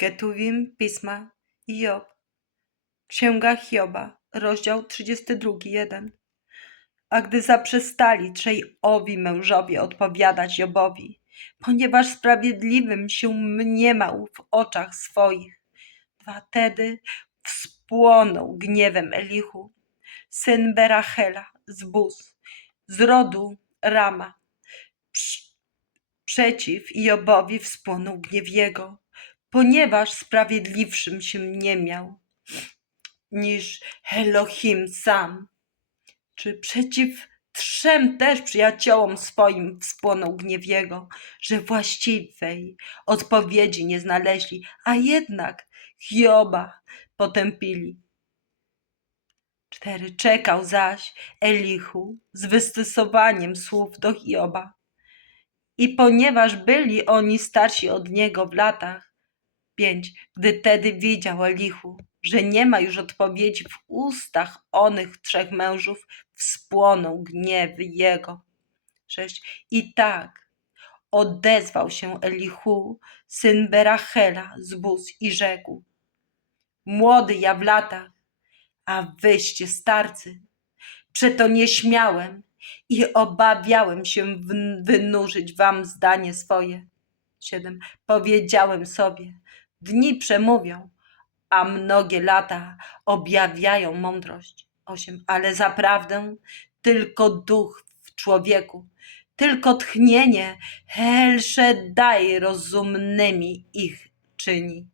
Ketuvim Pisma i Job. Księga Hioba, rozdział 32, 1. A gdy zaprzestali trzej owi mężowie odpowiadać Jobowi, ponieważ sprawiedliwym się mniemał w oczach swoich, dwa tedy wspłonął gniewem Elihu, syn Berachela z Buz, z rodu Rama. Prz- Przeciw Jobowi wspłonął gniew jego, ponieważ sprawiedliwszym się nie miał niż Elohim sam. Czy przeciw trzem też przyjaciołom swoim wspłonął gniew jego, że właściwej odpowiedzi nie znaleźli, a jednak Hioba potępili. Cztery. Czekał zaś Elihu z wystosowaniem słów do Hioba. I ponieważ byli oni starsi od niego w latach, pięć, gdy tedy widział Elihu, że nie ma już odpowiedzi w ustach onych trzech mężów, wspłonął gniew jego. Sześć. I tak odezwał się Elihu, syn Berachela z Buz i rzekł, młody ja w latach, a wyście starcy. Przeto nie śmiałem i obawiałem się wynurzyć wam zdanie swoje. Siedem. Powiedziałem sobie, dni przemówią, a mnogie lata objawiają mądrość. Osiem. Ale zaprawdę tylko duch w człowieku, tylko tchnienie helsze daj rozumnymi ich czyni.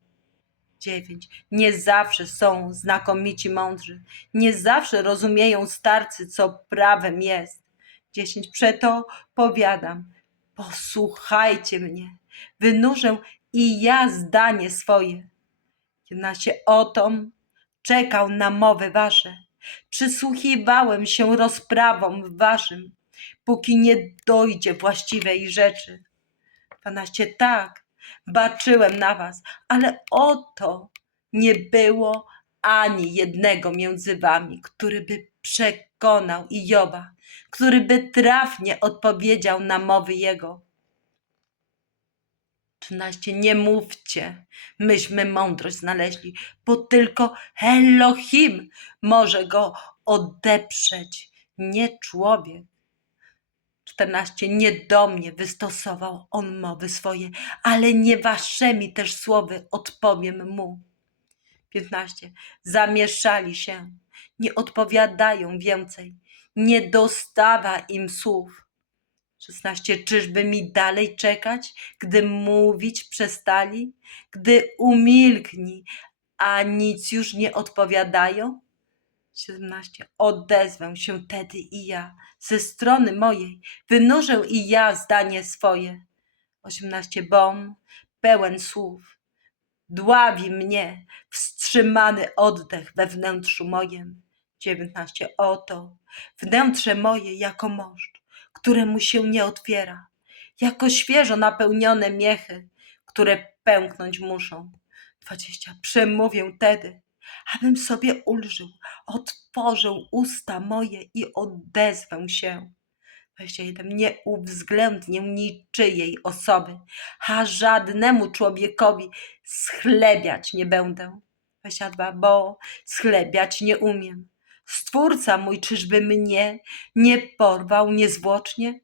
9. Nie zawsze są znakomici mądrzy, nie zawsze rozumieją starcy, co prawem jest. 10. Przeto powiadam, posłuchajcie mnie, wynurzę i ja zdanie swoje. 11. Otom czekał na mowy wasze, przysłuchiwałem się rozprawom waszym, póki nie dojdzie właściwej rzeczy. 12. Tak, baczyłem na was, ale oto nie było ani jednego między wami, który by przekonał Joba, który by trafnie odpowiedział na mowy jego. 13. Nie mówcie, myśmy mądrość znaleźli, bo tylko Elohim może go odeprzeć, nie człowiek. 14. Nie do mnie wystosował on mowy swoje, ale nie waszemi też słowy odpowiem mu. 15. Zamieszali się, nie odpowiadają więcej, nie dostawa im słów. 16. Czyżby mi dalej czekać, gdy mówić przestali, gdy umilkni, a nic już nie odpowiadają? 17. Odezwę się tedy i ja ze strony mojej, wynurzę i ja zdanie swoje. 18. Bom pełen słów, dławi mnie wstrzymany oddech we wnętrzu mojem. 19. Oto wnętrze moje jako moszcz, któremu się nie otwiera, jako świeżo napełnione miechy, które pęknąć muszą. 20. Przemówię tedy, abym sobie ulżył, otworzył usta moje i odezwę się. 21. Nie uwzględnię niczyjej osoby, a żadnemu człowiekowi schlebiać nie będę. 22. Bo schlebiać nie umiem. Stwórca mój, czyżby mnie nie porwał niezwłocznie?